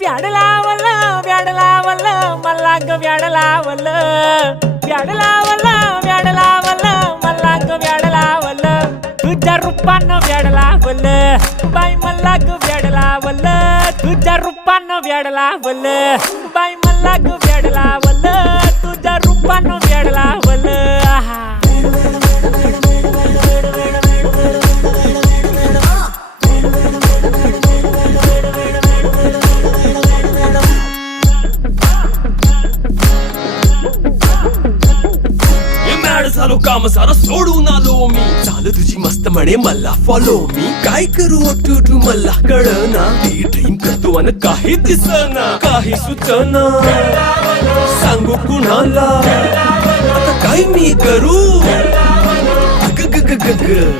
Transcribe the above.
व्याड लावलं व्याड लावलं मला ग व्याड लावलं व्याड लावलं व्याड लावलं मला ग व्याड लावलं तुझ्या रूपानं व्याड लावलं बाई मला ग व्याड लावलं तुझ्या रूपानं व्याड लावलं बाई मला ग व्याड लावलं तुझ्या रूपानं व्याड लावलं आहा झालो काम सारा सोडून आलो मी चाल तुझी मस्त म्हणे मला फॉलो मी काय करू टू मला कळना ती ड्रीम करतो आणि काही दिसना काही सुचना सांगू कुणाला आता काय मी करू अग ग ग ग ग